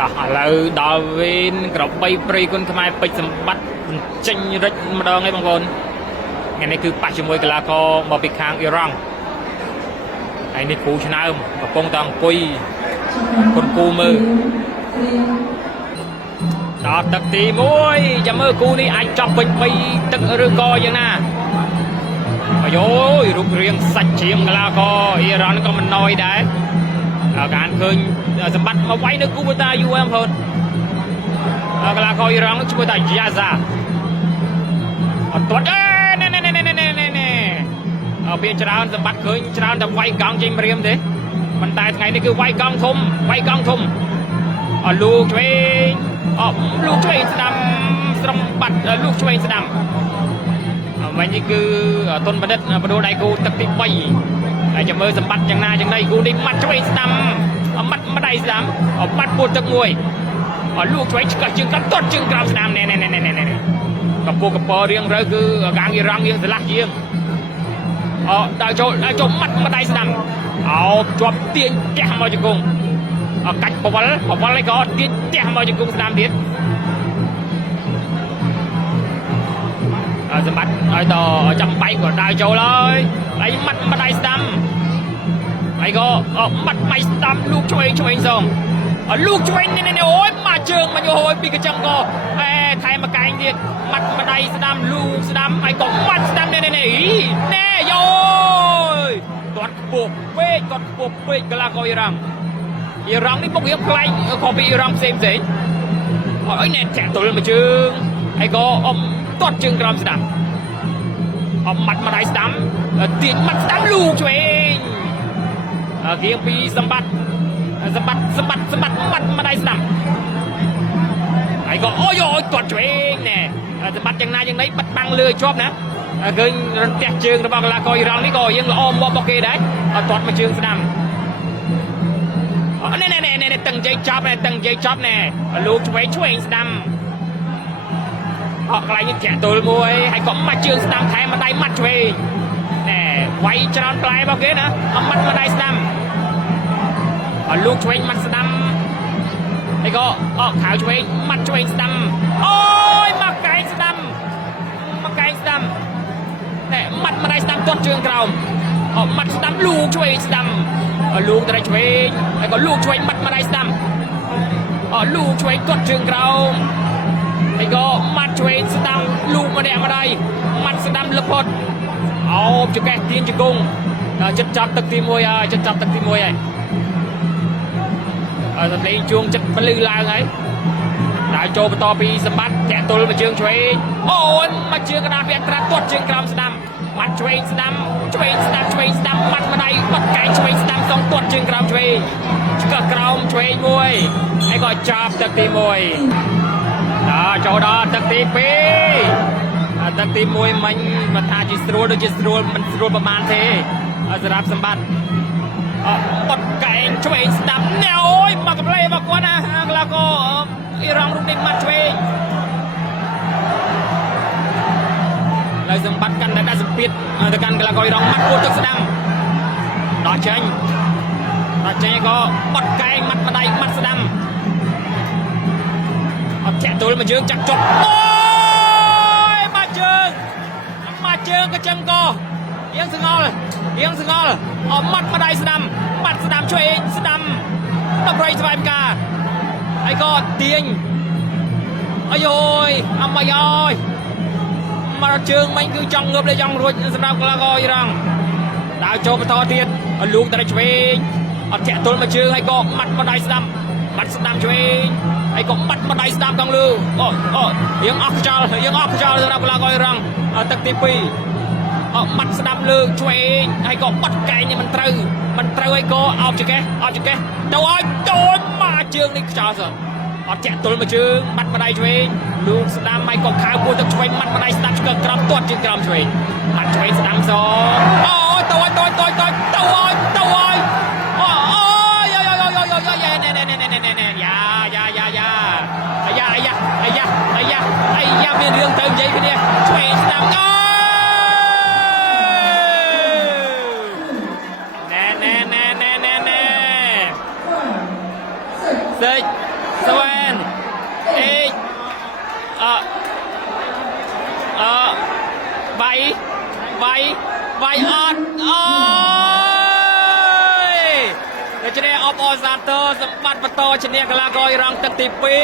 តោះឥឡូវដល់វិញក្របីព្រៃគុណខ្មែរពេជ្រសម្បត្តិចេញរិចម្ដងឯងបងប្អូនថ្ងៃនេះគឺប៉ះជាមួយកីឡាករមកពីខាងអ៊ីរ៉ង់ហើយនេះគ្រូឆ្នើមកំពុងតែអង្គុយគុនគូមើលដល់ទឹកទី1ចាំមើលគូនេះអាចចប់ពេញ3ទឹកឬក៏យ៉ាងណាអាយយរូបរាងសាច់ជ្រាងកីឡាករអ៊ីរ៉ង់ក៏មិនណយដែរការឃើញសម្បត្តិមកវាយនៅគូតាយូបងប្អូនកីឡាករអ៊ីរ៉ង់ឈ្មោះថាយ៉ាហ្សាអត់ទាត់ណែវាច្រើនសម្បត្តិឃើញច្រើនតែវាយកង់ចេញម្រាមទេប៉ុន្តែថ្ងៃនេះគឺវាយកង់ធំលោកឆ្វេងស្ដាំស្រំបាត់លោកឆ្វេងស្ដាំវិញនេះគឺតុនបណ្ឌិតបដូរដៃគូទឹកទី3ហើយចាំមើលសម្បត្តិយ៉ាងណាយ៉ាងណីគូនេះម៉ាត់ឆ្វេងស្ដាំម៉ាត់ម្ដាយស្ដាំបាត់ពោះទឹកមួយលោកឆ្វេងឆ្កឹះជើងក្រោមទាត់ជើងក្រោមស្ដាំណែកំពុងកពរៀងរើគឺកាងអ៊ីរ៉ង់យើងស្រឡះជាងដល់ចូលម៉ាត់ម្ដាយស្ដាំជាប់ទាញផ្ទះមកជង្គង់កាច់បវលឯក៏ទាញផ្ទះមកជង្គង់ស្ដាំទៀតសម្បត្តិឲ្យតចាំបែកក៏ដើរចូលហើយម៉ាត់ម្ដាយស្ដាំហើយក៏ម៉ាត់បៃស្ដាំលោកឆ្វេងសងលោកឆ្វេងនេះអូយមកជើងមកយោយពីកញ្ចឹងក៏ថែមមកកែងទៀតម៉ាត់ម្ដាយស្ដាំលោកស្ដាំហើយក៏ម៉ាត់ស្ដាំណែយោយគាត់ខ្ពស់ពេកកីឡាករអ៊ីរ៉ង់នេះពុករៀងប្លែកក៏ពីអ៊ីរ៉ង់ផ្សេងហើយណែចាក់ទល់មកជើងហើយក៏ទាត់ជើងក្រោមស្ដាំម៉ាត់ម្ដាយស្ដាំទាញម៉ាត់ស្ដាំលោកឆ្វេងគៀងពីសម្បត្តិម៉ាត់ម្ដាយស្ដាំហើយក៏អូយទាត់ឆ្វេងណែសម្បត្តិយ៉ាងណាយ៉ាងណីបាត់បាំងលើជាប់ណាឃើញរន្ទះជើងរបស់កីឡាករអ៊ីរ៉ង់នេះក៏យើងល្អមករបស់គេដែរទាត់មកជើងស្ដាំណែតឹងជើងចប់ណែលោកឆ្វេងស្ដាំកន្លែងនេះធាក់ទល់មួយហើយក៏ម៉ាត់ជើងស្ដាំថែមម្ដាយម៉ាត់ឆ្វេងណែវាយច្រើនផ្លែរបស់គេណាម៉ាត់ម្ដាយស្ដាំលោកឆ្វេងម៉ាត់ស្ដាំហើយក៏ខៅឆ្វេងម៉ាត់ឆ្វេងស្ដាំអូយមកកែងស្ដាំណែម៉ាត់ម្ដាយស្ដាំទាត់ជើងក្រោមម៉ាត់ស្ដាំលោកឆ្វេងស្ដាំលោកត្រូវឆ្វេងហើយក៏លោកឆ្វេងម៉ាត់ម្ដាយស្ដាំលោកឆ្វេងទាត់ជើងក្រោមហើយក៏ម៉ាត់ឆ្វេងស្ដាំលូកម្នាក់ម្ដាយម៉ាត់ស្ដាំលឹកផុតចង្កេះទាញជង្គង់ចិត្តចាប់ទឹកទី1ហើយសម្លេងជួងចិត្តពលឺឡើងហើយដល់ចូលបន្តពីសម្បត្តិតាក់ទល់មកជើងឆ្វេងមកជើងកណ្ដាលពីអត្រាទាត់ជើងក្រោមស្ដាំម៉ាត់ឆ្វេងស្ដាំម៉ាត់ម្ដាយបាត់កែងឆ្វេងស្ដាំសងទាត់ជើងក្រោមឆ្វេងឆ្កឹះក្រោមឆ្វេងមួយហើយក៏ចាប់ទឹកទី1ចូលដល់ទឹកទី2ទឹកទី1មិញមិនថាជាស្រួលដូចជាស្រួលមិនស្រួលប្រហែលទេសម្រាប់សម្បត្តិបាត់កែងឆ្វេងស្ដាំណែអូយមកកំ play របស់គាត់ណាកីឡាករអ៊ីរ៉ង់រូបនេះម៉ាត់ឆ្វេងហើយសម្បត្តិកាន់តែដាក់សម្ពាធទៅកាន់កីឡាករអ៊ីរ៉ង់ម៉ាត់ពោះទឹកស្ដាំដល់ចេញក៏បាត់កែងម៉ាត់ម្ដាយម៉ាត់ស្ដាំធាក់ទល់មកជើងចាក់ចុកអូយម៉ាត់ជើងក៏ចឹងក៏រៀងស្ងល់ម៉ាត់ម្ដាយស្ដាំម៉ាត់ស្ដាំឆ្វេងស្ដាំដល់ប្រៃស្វែងការហើយក៏ទាញអាយអមអាយមកជើងមិញគឺចង់ងើបលេចង់រួចសម្រាប់កីឡាករអ៊ីរ៉ង់ដើរចូលបន្តទៀតលោកតែឆ្វេងធាក់ទល់មកជើងហើយក៏ម៉ាត់ម្ដាយស្ដាំម៉ាត់ស្ដាំឆ្វេងហើយក៏បាត់ម្ដាយស្ដាំខាងលើយើងអស់ខ្យល់សម្រាប់កីឡាករអ៊ីរ៉ង់ទឹកទី2ម៉ាត់ស្ដាំលើឆ្វេងហើយក៏បាត់កែងនេះមិនត្រូវហើយក៏អោបចង្កេះទៅឲ្យចូលមកជើងនេះខ្យល់សោះធាក់ទល់មកជើងបាត់ម្ដាយឆ្វេងលោកស្ដាំហើយក៏ខៅពោះទឹកឆ្វេងម៉ាត់ម្ដាយស្ដាំឆ្កឹះក្រោមទាត់ជើងក្រោមឆ្វេងម៉ាត់ឆ្វេងស្ដាំសទៅឲ្យយ៉ាមានរឿងទៅនិយាយគ្នាឆ្វេងស្ដាំណែសេច สเวนเอกใบออดโอ้ยเดี๋ยวจะได้ออฟออสซาเตอร์สมบัติประตูชนะกลากรรังตึกตีปี